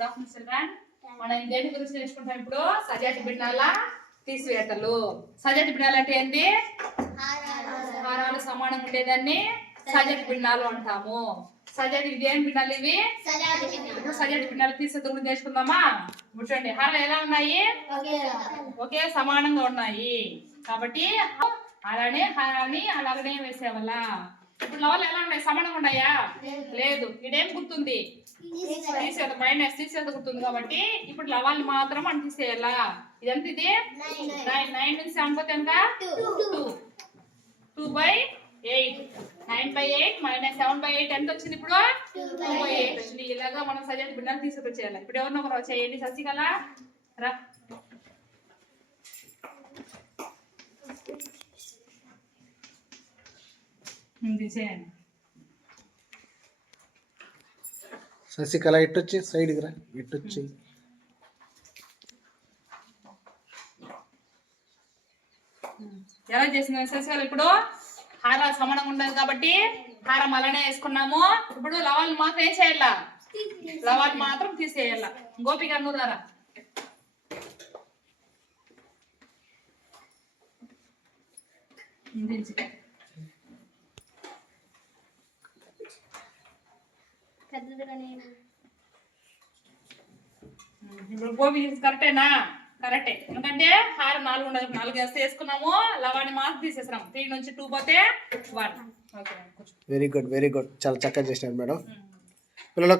Good afternoon children. మనం దేని గురించి నేర్చుకుంటాం ఇప్పుడు? సజాతి భిన్నాల తీసివేతలు. సజాతి భిన్నాలు అంటే ఏంటి? హారాలు సమానంగా ఉండేదాన్ని సజాతి భిన్నాలు అంటాము. సజాతి ఇది ఏం భిన్నాలు ఇవి? ఇప్పుడు సజాతి భిన్నాలు తీసేతల గురించి నేర్చుకుందామా? ఇప్పుడు చూడండి, హారాలు ఎలా ఉన్నాయి? ఒకే సమానంగా ఉన్నాయి. కాబట్టి అలానే హారాన్ని అలాగనే వేసేవాళ్ళ. ఇప్పుడు లవలు ఎలా ఉన్నాయి? సమానంగా ఉన్నాయా? లేదు. ఇదేం గుర్తుంది? తీసేది మైనస్ తీసేది గుర్తుంది. కాబట్టి ఇప్పుడు లవాళ్ళు మాత్రం అని తీసేయాలా. ఇదంతా ఇది 9 నుంచి 7 పోతే ఎంత? 2/8. 9/8 - 7/8 ఎంత వచ్చింది? ఇప్పుడు 2/8 వచ్చింది. ఇలాగా మనం సజాతి భిన్నాలు తీసుకొచ్చేయాలి. ఇప్పుడు ఎవరినో ఒకరు చేయండి. శశికళ రా. తీసేయండి. శశికళ ఇట్టొచ్చి సైడ్కి రా. ఇట్టొచ్చి ఎలా చేసింది శశికళ? ఇప్పుడు హారాలు సమానంగా ఉండాలి కాబట్టి హారం అలానే వేసుకున్నాము. ఇప్పుడు లవాలు మాత్రం ఏం చేయాలా? లవాలు మాత్రం తీసేయాల. గోపిక నూరారా. ఇప్పుడు గోపి కరెక్టేనా? కరెక్టే. ఎందుకంటే హారం 4 వేస్తే వేసుకున్నాము. లవాన్ని మాత్రం తీసేసినాము. 3 నుంచి 2 పోతే 1. Very good, very good. చాలా చక్కగా చేసినారు మేడం. పిల్లలు